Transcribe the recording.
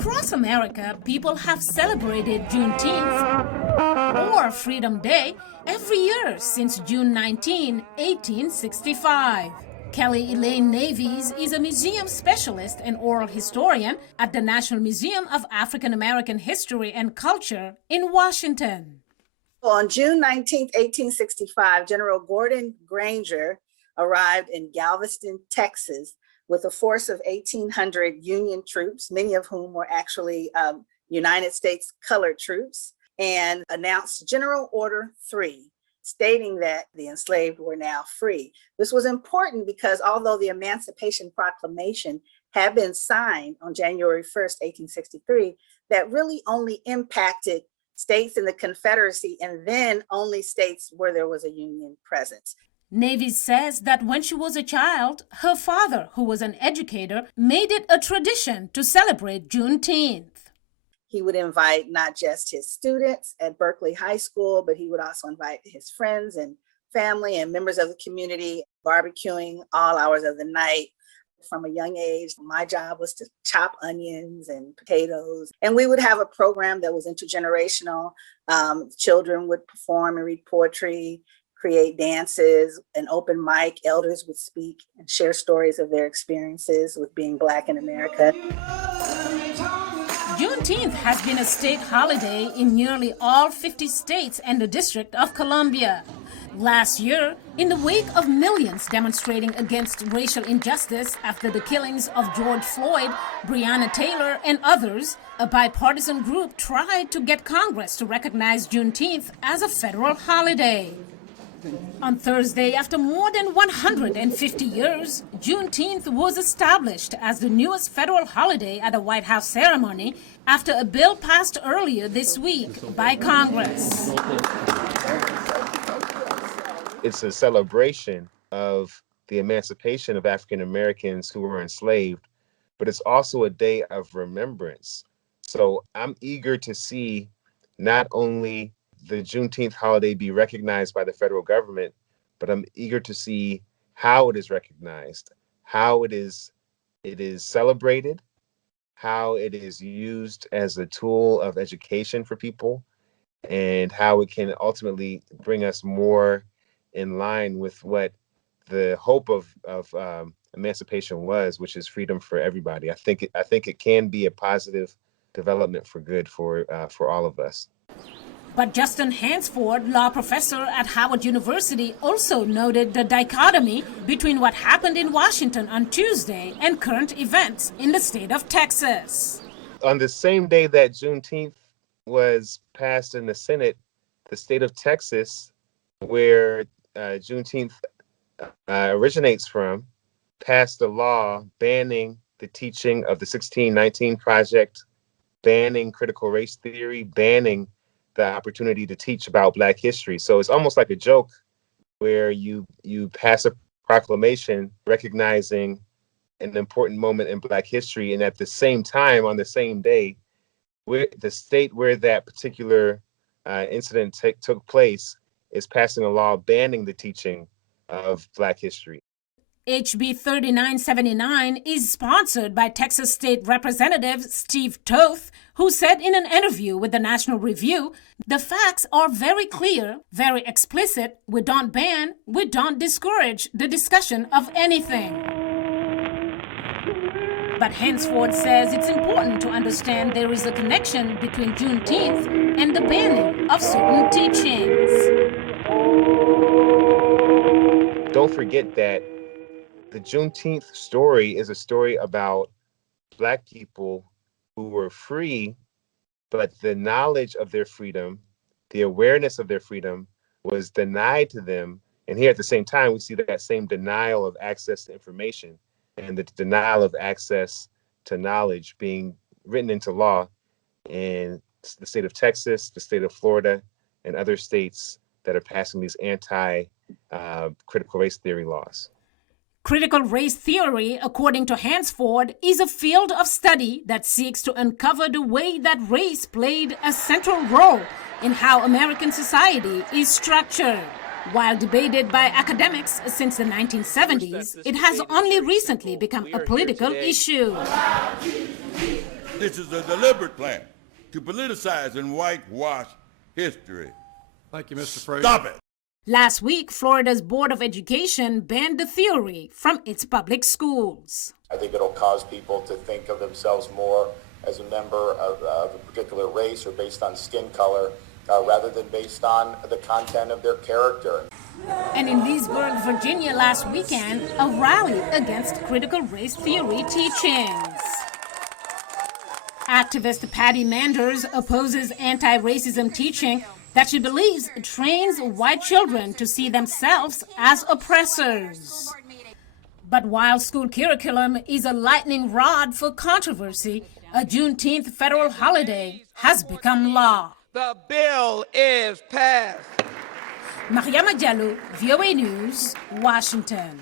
Across America, people have celebrated Juneteenth, or Freedom Day, every year since June 19, 1865. Kelly Elaine Navies is a museum specialist and oral historian at the National Museum of African American History and Culture in Washington. On June 19, 1865, General Gordon Granger arrived in Galveston, Texas, with a force of 1,800 Union troops, many of whom were actually United States colored troops, and announced General Order 3, stating that the enslaved were now free. This was important because although the Emancipation Proclamation had been signed on January 1st, 1863, that really only impacted states in the Confederacy and then only states where there was a Union presence. Navies says that when she was a child, her father, who was an educator, made it a tradition to celebrate Juneteenth. He would invite not just his students at Berkeley High School, but he would also invite his friends and family and members of the community, barbecuing all hours of the night. From a young age, my job was to chop onions and potatoes. And we would have a program that was intergenerational. Children would perform and read poetry, create dances, an open mic. Elders would speak and share stories of their experiences with being Black in America. Juneteenth has been a state holiday in nearly all 50 states and the District of Columbia. Last year, in the wake of millions demonstrating against racial injustice after the killings of George Floyd, Breonna Taylor, and others, a bipartisan group tried to get Congress to recognize Juneteenth as a federal holiday. On Thursday, after more than 150 years, Juneteenth was established as the newest federal holiday at a White House ceremony after a bill passed earlier this week by Congress. It's a celebration of the emancipation of African Americans who were enslaved, but it's also a day of remembrance. So I'm eager to see not only the Juneteenth holiday be recognized by the federal government, but I'm eager to see how it is recognized, how it is celebrated, how it is used as a tool of education for people, and how it can ultimately bring us more in line with what the hope of emancipation was, which is freedom for everybody. I think it can be a positive development for good for all of us. But Justin Hansford, law professor at Howard University, also noted the dichotomy between what happened in Washington on Tuesday and current events in the state of Texas. On the same day that Juneteenth was passed in the Senate, the state of Texas, where Juneteenth originates from, passed a law banning the teaching of the 1619 Project, banning critical race theory, banning the opportunity to teach about Black history. So it's almost like a joke where you pass a proclamation recognizing an important moment in Black history, and at the same time, on the same day, the state where that particular incident took place is passing a law banning the teaching of Black history. HB 3979 is sponsored by Texas State Representative Steve Toth, who said in an interview with the National Review, "The facts are very clear, very explicit. We don't ban, we don't discourage the discussion of anything." But Hansford says it's important to understand there is a connection between Juneteenth and the banning of certain teachings. Don't forget that the Juneteenth story is a story about Black people who were free, but the knowledge of their freedom, the awareness of their freedom was denied to them. And here at the same time, we see that same denial of access to information and the denial of access to knowledge being written into law in the state of Texas, the state of Florida, and other states that are passing these anti-critical race theory laws. Critical race theory, according to Hansford, is a field of study that seeks to uncover the way that race played a central role in how American society is structured. While debated by academics since the 1970s, it has only recently become a political issue. This is a deliberate plan to politicize and whitewash history. Thank you, Mr. Fraser. Stop it. Last week, Florida's Board of Education banned the theory from its public schools. I think it'll cause people to think of themselves more as a member of a particular race or based on skin color rather than based on the content of their character. And in Leesburg, Virginia last weekend, a rally against critical race theory teachings. Activist Patty Manders opposes anti-racism teaching that she believes trains white children to see themselves as oppressors. But while school curriculum is a lightning rod for controversy, a Juneteenth federal holiday has become law. The bill is passed. Mariama Diallo, VOA News, Washington.